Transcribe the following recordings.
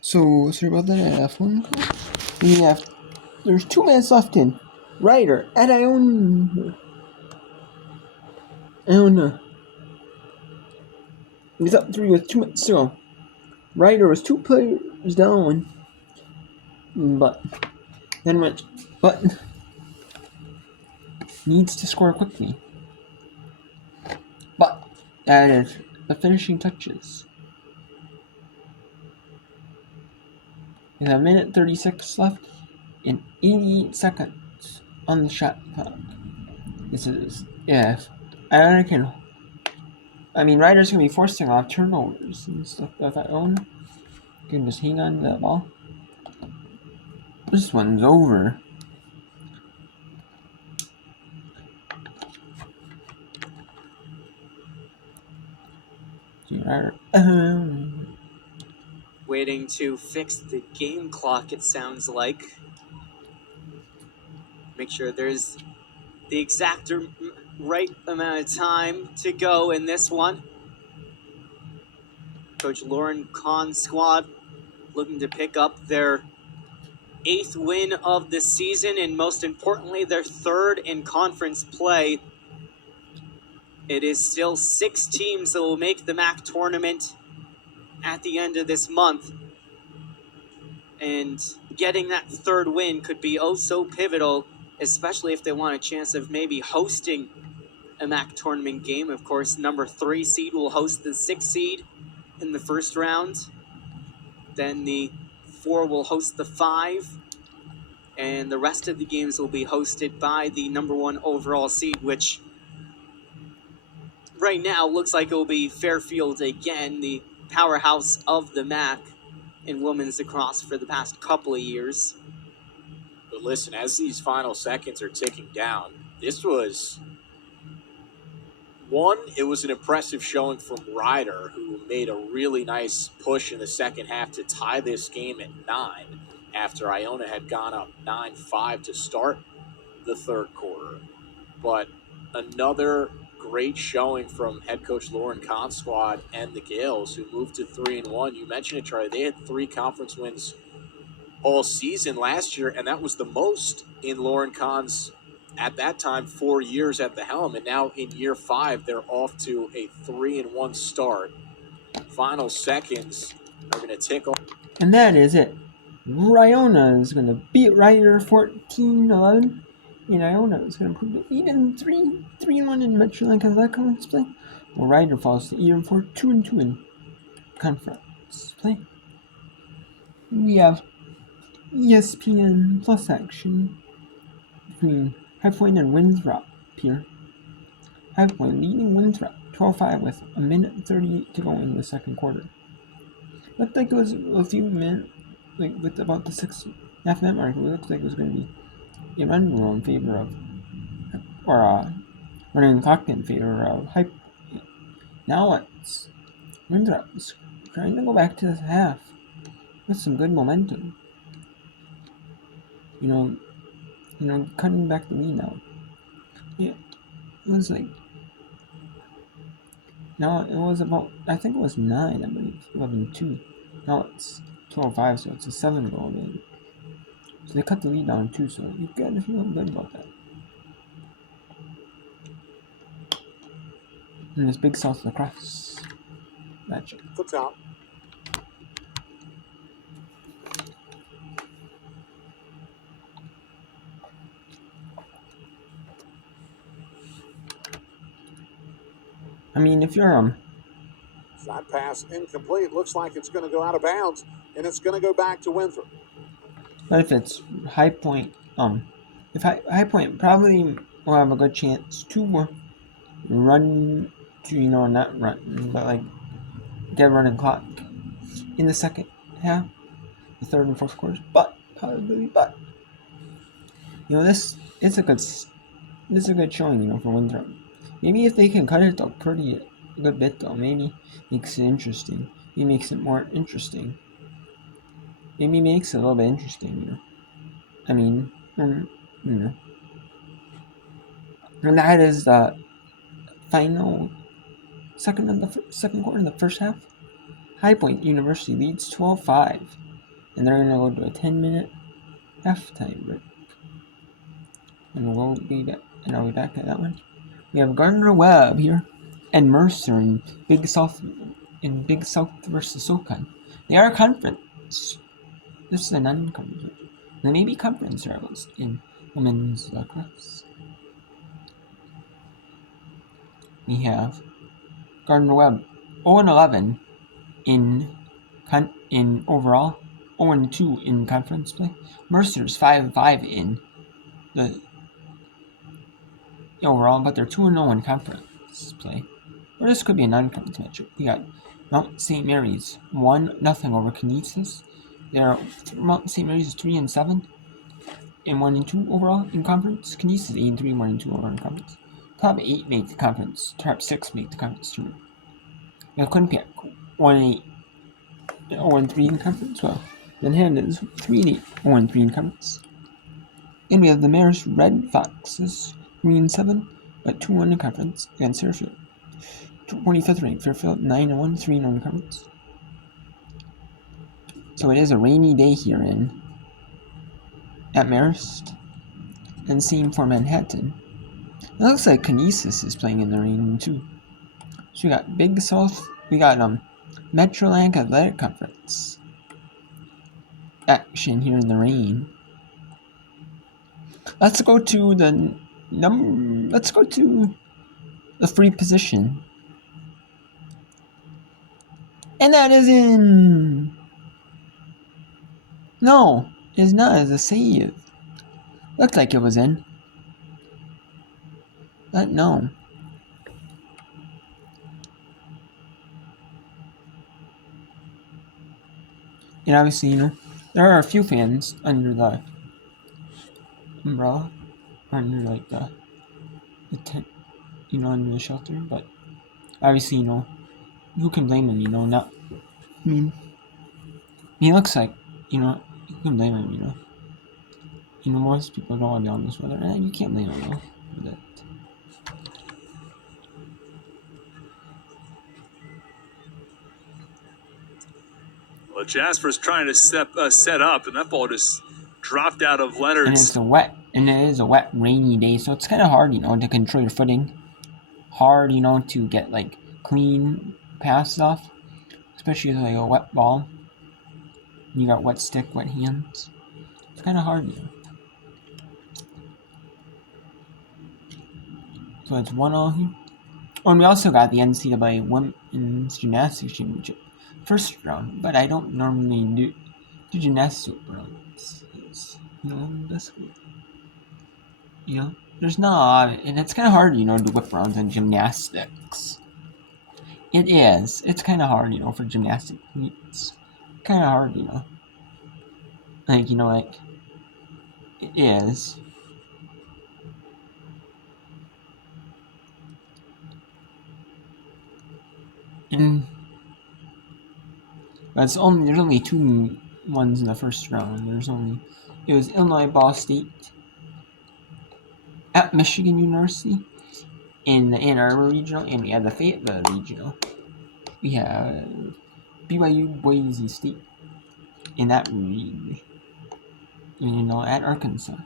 So, sorry about that. I had a phone call. There's 2 minutes left in. Ryder at Iona. He's up 3 with 2 minutes to go. Ryder was 2 players down. But needs to score quickly. But that is the finishing touches. With a minute 36 left and 88 seconds on the shot clock. This is if Iona can. Ryder's gonna be forcing off turnovers and stuff if Iona can just hang on to that ball. This one's over. Waiting to fix the game clock, it sounds like. Make sure there's the exact right amount of time to go in this one. Coach Lauren Kahn's squad looking to pick up their 8th win of the season, and most importantly, their 3rd in conference play. It is still 6 teams that will make the MAC tournament at the end of this month. And getting that 3rd win could be oh so pivotal, especially if they want a chance of maybe hosting a MAC tournament game. Of course, number 3 seed will host the 6th seed in the first round. Then the 4 will host the 5. And the rest of the games will be hosted by the number 1 overall seed, which right now looks like it will be Fairfield again, the powerhouse of the MAC in women's lacrosse for the past couple of years. But listen, as these final seconds are ticking down, this was it was an impressive showing from Ryder, who made a really nice push in the second half to tie this game at 9 after Iona had gone up 9-5 to start the 3rd quarter. But another great showing from head coach Lauren Kahn's squad and the Gales, who moved to 3-1. You mentioned it, Charlie. They had 3 conference wins all season last year, and that was the most in Lauren Kahn's, at that time, 4 years at the helm. And now in year 5, they're off to a 3-1 start. Final seconds are going to tick off. And that is it. Iona is going to beat Ryder 14-11. And Iona is going to prove it even 3-1 in Metro-Lanka Lacrosse play. Well, Ryder falls to even 2-2 in conference play. We have ESPN Plus action between High Point and Winthrop here. High Point leading Winthrop 12-5 with a minute 38 to go in the second quarter. Looked like it was a few minutes, like with about the 6.5 minute mark, it looked like it was going to be a run rule in favor of, or running clock in favor of High Point. Now it's Winthrop's trying to go back to the half with some good momentum. Cutting back the lead now. Yeah, it was like, now it was about, I think it was 9, I believe, 11-2. Now it's 12-5, so it's a 7-goal game. So they cut the lead down too, so you gotta feel good about that. And this Big South Lacrosse matchup. Foot top. If you're That pass incomplete. Looks like it's going to go out of bounds, and it's going to go back to Winthrop. But if it's High Point, if High Point probably will have a good chance to run to, not run, but like get a running clock in the second half, the 3rd and 4th quarters. But this is a good showing, for Winthrop. Maybe if they can cut it a good bit though, maybe makes it interesting. Maybe makes it more interesting. Maybe makes it a little bit interesting, And that is the final second quarter, the first half. High Point University leads 12-5, and they're gonna go to a 10-minute halftime break. And I'll be back at that one. We have Gardner-Webb here, and Mercer in Big South versus SoCon. They are conference. This is a non-conference. There may be conference rivals in women's lacrosse. We have Gardner-Webb 0-11 in overall, 0-2 in conference play. Mercer's 5-5 in the overall, but they're 2-0 in conference play. Or this could be a non-conference matchup. We got Mount St. Mary's 1-0 over Canisius. Mount St. Mary's is 3-7 and 1-2 overall in conference. Canisius 8-3, 1-2 overall in conference. Top 8 make the conference. Top 6 make the conference tournament. We have Quinnipiac 1-8, 0-3 in conference. Well, Manhattan is 3-8, 0-3 in conference. And we have the Mayor's Red Foxes 3-7, but 2-1 in conference against Fairfield. 25th ranked Fairfield 9-1, 3-0 in conference. So it is a rainy day here at Marist, and same for Manhattan. It looks like Canisius is playing in the rain too. So we got Big South. We got Metrolank Athletic Conference action here in the rain. Let's go to the free position. And that is in. No, it is not. It's a save. Looked like it was in. But no. And obviously, there are a few fans under the umbrella, under like the tent, under the shelter. But obviously, who can blame them? Not. I mean, it looks like, you can blame them. Most people don't want to be on this weather, and you can't blame them for that. Well, Jasper's trying to set up, and that ball just dropped out of Leonard's. And it is a wet, rainy day, so it's kind of hard, to control your footing. Hard, to get like clean passes off, especially with like a wet ball. You got wet stick, wet hands. It's kind of hard, So it's 1-0 here. Oh, and we also got the NCAA Women's Gymnastics Championship first round, but I don't normally do gymnastics rounds. Basically, there's not a lot, and it's kind of hard, to whip rounds in gymnastics. It is. It's kind of hard, for gymnastic meets. Kind of hard, Like, it is. But there's only two ones in the first round. It was Illinois Ball State at Michigan University in the Ann Arbor Regional, and we have the Fayetteville Regional. We have BYU Boise State in that region. At Arkansas.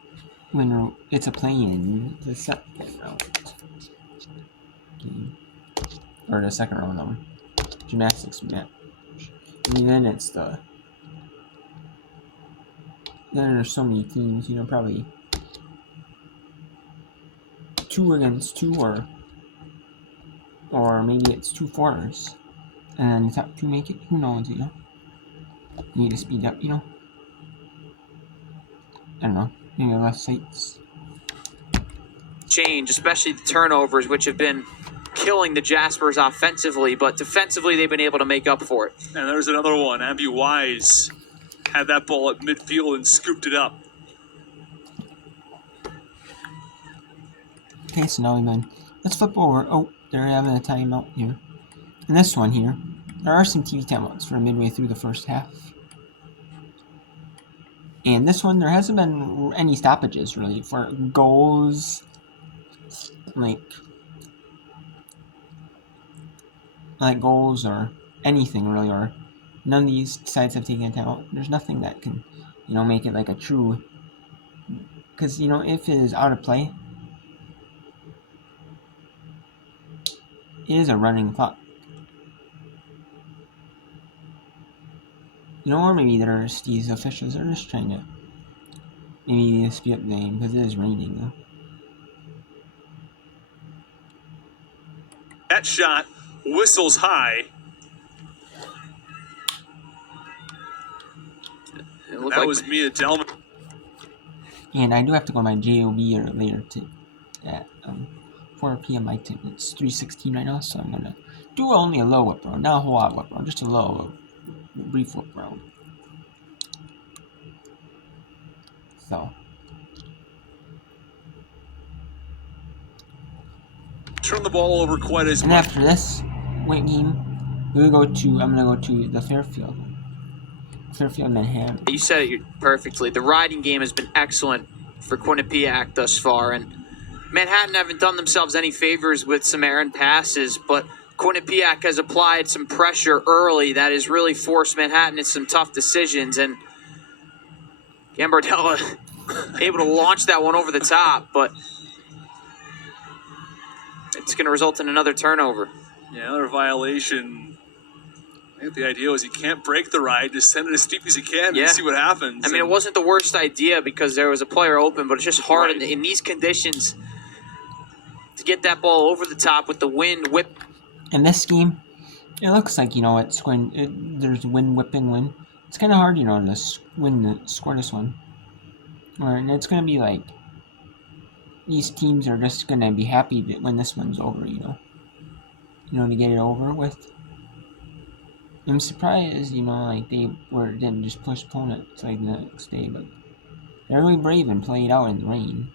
When it's a play-in the second round. Or the second round gymnastics match. And then then there's so many teams, probably 2 against 2 or maybe it's 2 fours. And then the top 2 make it. Who knows, You need to speed up, I don't know. Maybe less sights. Change, especially the turnovers, which have been killing the Jaspers offensively, but defensively they've been able to make up for it. And there's another one. Abby Wise had that ball at midfield and scooped it up. Okay, so now let's flip over. Oh, they're having a timeout here. And this one here, there are some TV timeouts for midway through the first half. And this one, there hasn't been any stoppages really for goals, like goals or anything really, or None of these sides have taken a timeout. There's nothing that can, make it like a true. Because, if it is out of play, it is a running clock. Or maybe these officials are just trying to maybe speed up the game because it is raining, though. That shot whistles high. That was Mia Delman. And I do have to go to my JOB later at 4 p.m. my time. It's 3:16 right now, so I'm gonna do only a low whip round, not a whole lot of whip round, just a brief whip round. So. Turn the ball over quite as and much. After this game, I'm gonna go to the Fairfield Manhattan. You said it perfectly. The riding game has been excellent for Quinnipiac thus far, and Manhattan haven't done themselves any favors with some errant passes, but Quinnipiac has applied some pressure early that has really forced Manhattan into some tough decisions, and Gambardella able to launch that one over the top, but it's going to result in another turnover. Yeah, another violation. I think the idea was you can't break the ride, just send it as steep as you can and see what happens. I mean, it wasn't the worst idea because there was a player open, but it's just hard in these conditions to get that ball over the top with the wind whip. In this game, it looks like, it's going. There's wind whipping wind. It's kind of hard, to score this one. And it's going to be like these teams are just going to be happy when this one's over, to get it over with. I'm surprised, like they didn't just postpone it to like the next day, but they're really brave and play it out in the rain.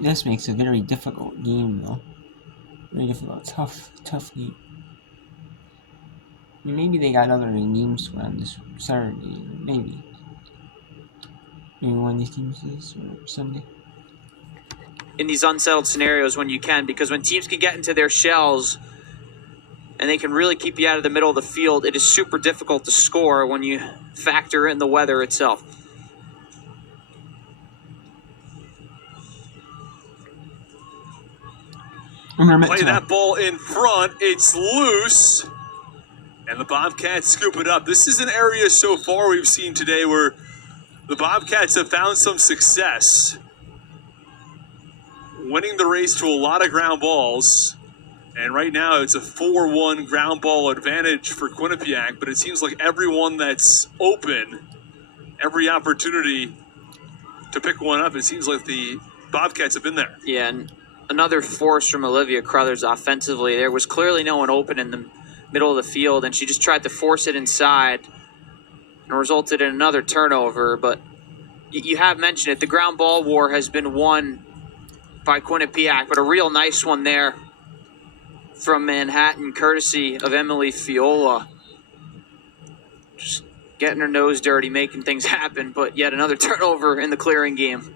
This makes a very difficult game, though. Very difficult, tough game. I mean, maybe they got other games on this Saturday, maybe one of these teams is, or Sunday. In these unsettled scenarios when you can, because when teams can get into their shells and they can really keep you out of the middle of the field, it is super difficult to score when you factor in the weather itself. Play that ball in front. It's loose. And the Bobcats scoop it up. This is an area so far we've seen today where the Bobcats have found some success, winning the race to a lot of ground balls. And right now it's a 4-1 ground ball advantage for Quinnipiac, but it seems like everyone that's open, every opportunity to pick one up, it seems like the Bobcats have been there. Yeah, and another force from Olivia Crothers offensively. There was clearly no one open in the middle of the field, and she just tried to force it inside and resulted in another turnover. But you have mentioned it. The ground ball war has been won by Quinnipiac, but a real nice one there from Manhattan, courtesy of Emily Fiola. Just getting her nose dirty, making things happen, but yet another turnover in the clearing game.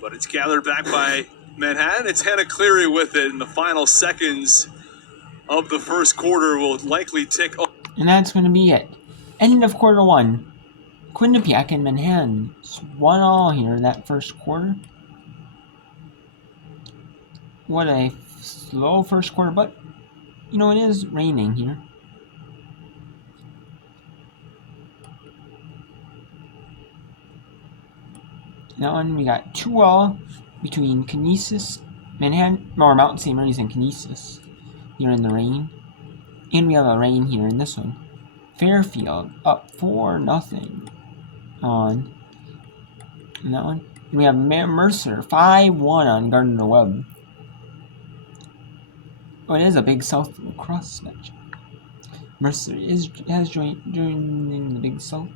But it's gathered back by Manhattan. It's Hannah Cleary with it in the final seconds of the first quarter will likely tick. And that's going to be it. End of quarter one. Quinnipiac and Manhattan 1-1 here in that first quarter. What a slow first quarter, but it is raining here. That one we got 2-2 between Mountain St. Mary's and Canisius here in the rain. And we have a rain here in this one. Fairfield up 4-0 on that one. And we have Mercer 5-1 on Gardner-Webb. Oh, it is a Big South lacrosse match. Mercer has joined in the Big South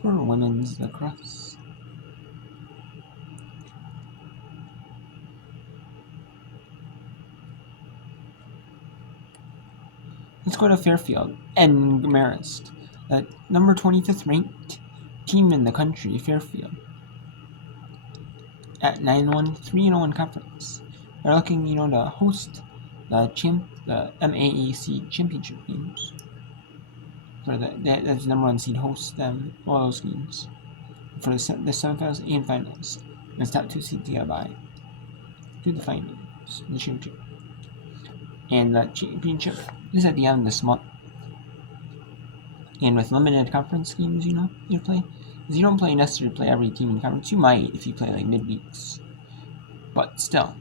for women's lacrosse. Let's go to Fairfield and Marist. Number 25th ranked team in the country, Fairfield. At 9-1, 3-0 conference. They're looking, to host the MAAC championship games. For that's number 1 seed hosts them all those games for the semifinals and finals. And the top 2 seed to get by to the finals, the championship. And the championship is at the end of this month. And with limited conference games, you play, because you don't necessarily play every team in the conference. You might if you play like midweeks, but still,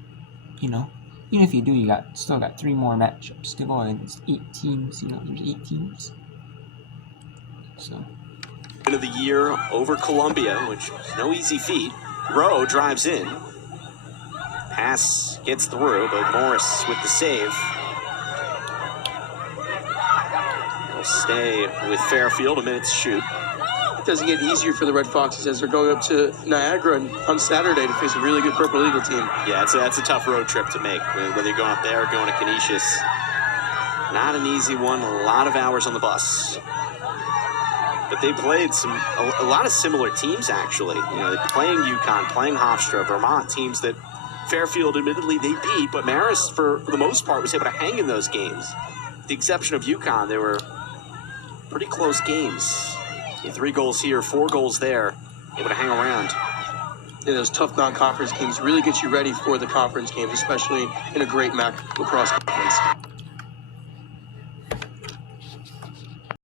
even if you do, you still got 3 more matchups to go against 8 teams. There's 8 teams. So. End of the year over Columbia, which is no easy feat. Rowe drives in. Pass gets through, but Morris with the save. He'll stay with Fairfield, a minute to shoot. It doesn't get easier for the Red Foxes as they're going up to Niagara on Saturday to face a really good Purple Eagle team. Yeah, that's a tough road trip to make, whether you're going up there or going to Canisius. Not an easy one, a lot of hours on the bus. But they played a lot of similar teams, actually. Playing UConn, playing Hofstra, Vermont, teams that Fairfield, admittedly, they beat, but Marist, for the most part, was able to hang in those games. With the exception of UConn, they were pretty close games. 3 goals here, 4 goals there, able to hang around. Yeah, those tough non-conference games really get you ready for the conference games, especially in a great MAC lacrosse conference.